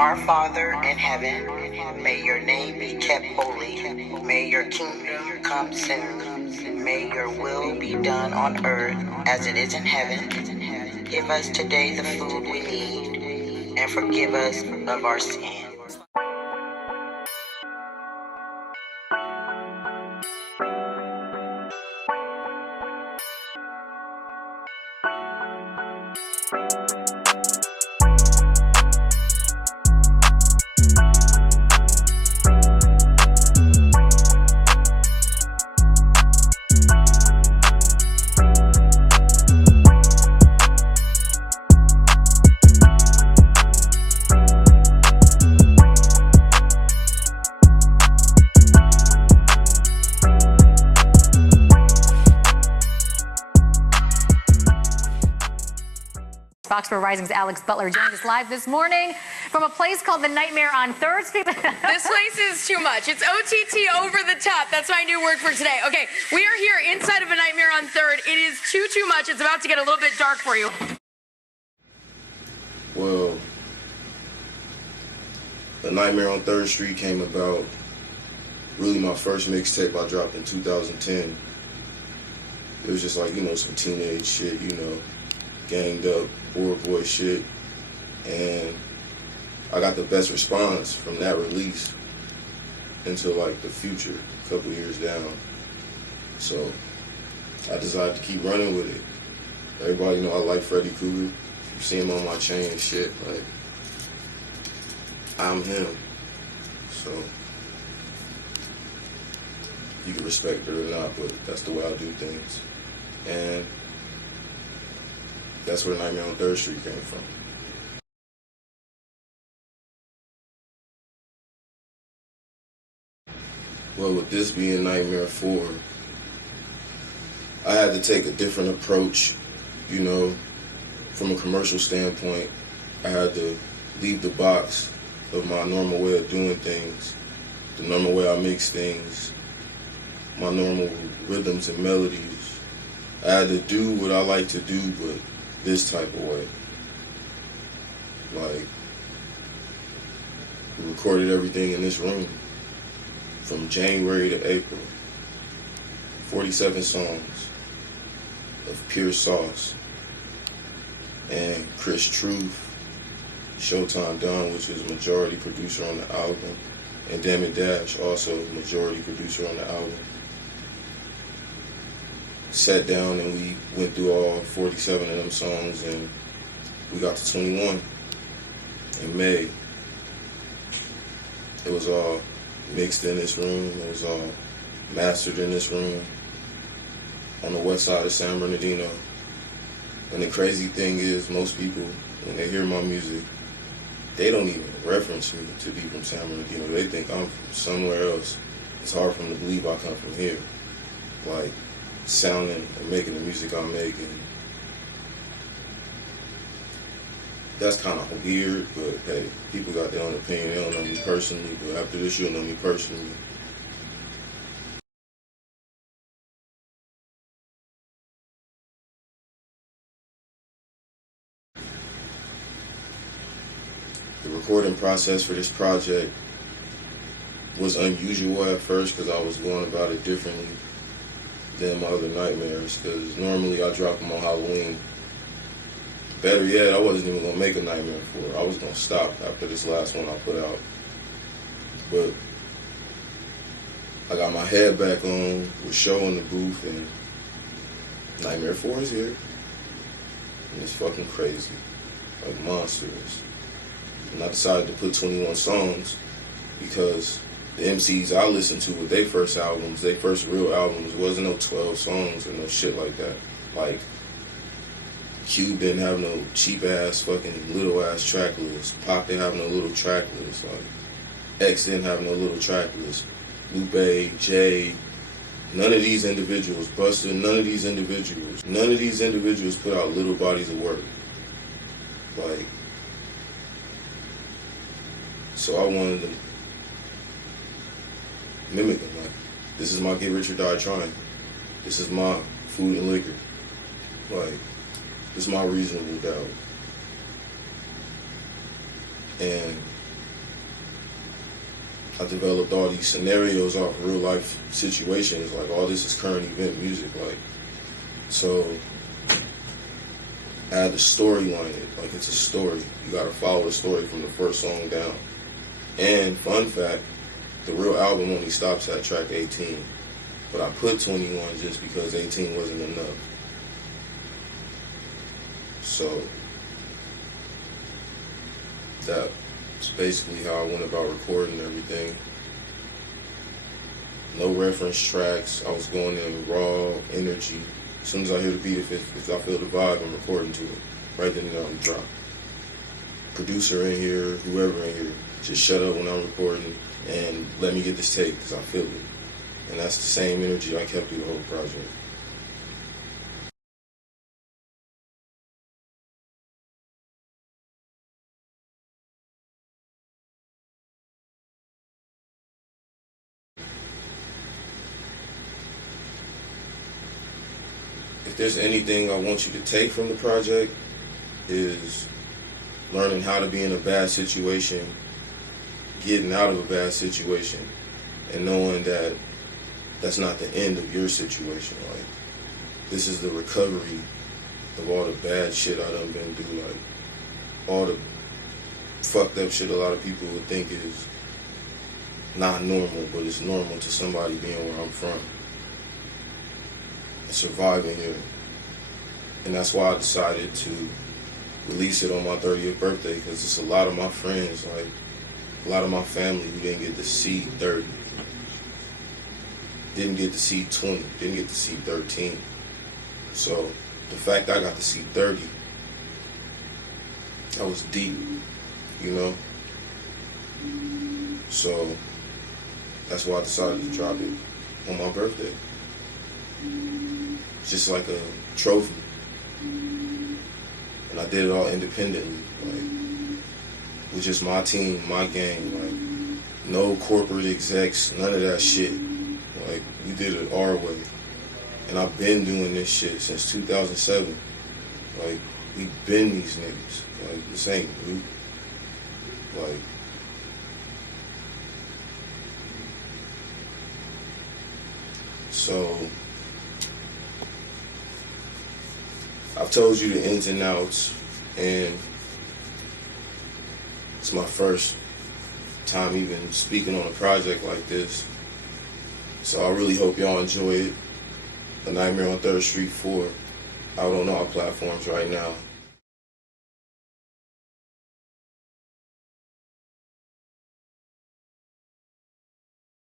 Our Father in heaven, may your name be kept holy. May your kingdom come soon. May your will be done on earth as it is in heaven. Give us today the food we need, and forgive us of our sins. Foxborough Rising's Alex Butler joins us live this morning from a place called the Nightmare on 3rd Street. This place is too much. It's OTT, over the top. That's my new word for today. Okay, we are here inside of a Nightmare on 3rd. It is too much. It's about to get a little bit dark for you. Well, the Nightmare on 3rd Street came about, really my first mixtape I dropped in 2010. It was just like, some teenage shit, ganged up, boy shit, and I got the best response from that release until like the future, a couple years down. So I decided to keep running with it. Everybody know I like Freddy Krueger. If you see him on my chain and shit, like, I'm him. So you can respect it or not, but that's the way I do things. And that's where Nightmare on 3rd Street came from. Well, with this being Nightmare 4, I had to take a different approach, from a commercial standpoint. I had to leave the box of my normal way of doing things, the normal way I mix things, my normal rhythms and melodies. I had to do what I like to do, but this type of way. Like, we recorded everything in this room from January to April. 47 songs of pure sauce. And Chris Truth, Showtime Don, which is majority producer on the album, and Damn It Dash, also majority producer on the album, sat down and we went through all 47 of them songs, and we got to 21 in May. It was all mixed in this room. It was all mastered in this room on the west side of San Bernardino. And the crazy thing is, most people, when they hear my music, they don't even reference me to be from San Bernardino. They think I'm from somewhere else. It's hard for them to believe I come from here. Like, sounding and making the music I'm making. That's kind of weird, but hey, people got their own opinion. They don't know me personally, but after this, you'll know me personally. The recording process for this project was unusual at first because I was going about it differently than my other Nightmares, because normally I drop them on Halloween. Better yet, I wasn't even going to make a Nightmare 4. I was going to stop after this last one I put out. But I got my head back on with Show in the booth, and Nightmare 4 is here. And it's fucking crazy, like monsters. And I decided to put 21 songs because the MCs I listened to with their first albums, their first real albums, wasn't no 12 songs or no shit like that. Like, Cube didn't have no cheap-ass fucking little-ass track list. Pac didn't have no little track list. Like, X didn't have no little track list. Lupe, Jay, none of these individuals, Buster, none of these individuals put out little bodies of work. Like, so I wanted to mimic them. Like, this is my Get Rich or Die Trying. This is my Food and Liquor. Like, this is my Reasonable Doubt. And I developed all these scenarios off real life situations. Like, all this is current event music. Like, so I had to storyline it. Like, it's a story. You gotta follow the story from the first song down. And fun fact, the real album only stops at track 18. But I put 21 just because 18 wasn't enough. So that's basically how I went about recording everything. No reference tracks. I was going in raw energy. As soon as I hear the beat, if I feel the vibe, I'm recording to it. Right then and there, I'm drop. Producer in here, whoever in here, just shut up when I'm recording and let me get this take because I feel it. And that's the same energy I kept through the whole project. If there's anything I want you to take from the project, is learning how to be in a bad situation, getting out of a bad situation, and knowing that that's not the end of your situation. Like, this is the recovery of all the bad shit I done been through. Like, all the fucked up shit a lot of people would think is not normal, but it's normal to somebody being where I'm from and surviving here. And that's why I decided to release it on my 30th birthday, because it's a lot of my friends, like a lot of my family, who didn't get to see 30. Didn't get to see 20, didn't get to see 13. So the fact I got to see 30, that was deep, you know? So that's why I decided to drop it on my birthday. It's just like a trophy. And I did it all independently, like, with just my team, my gang, like, no corporate execs, none of that shit. Like, we did it our way. And I've been doing this shit since 2007. Like, we been these niggas. Like, this ain't new. Like, so I've told you the ins and outs, and it's my first time even speaking on a project like this. So I really hope y'all enjoy it. A Nightmare on 3rd Street 4, out on all platforms right now.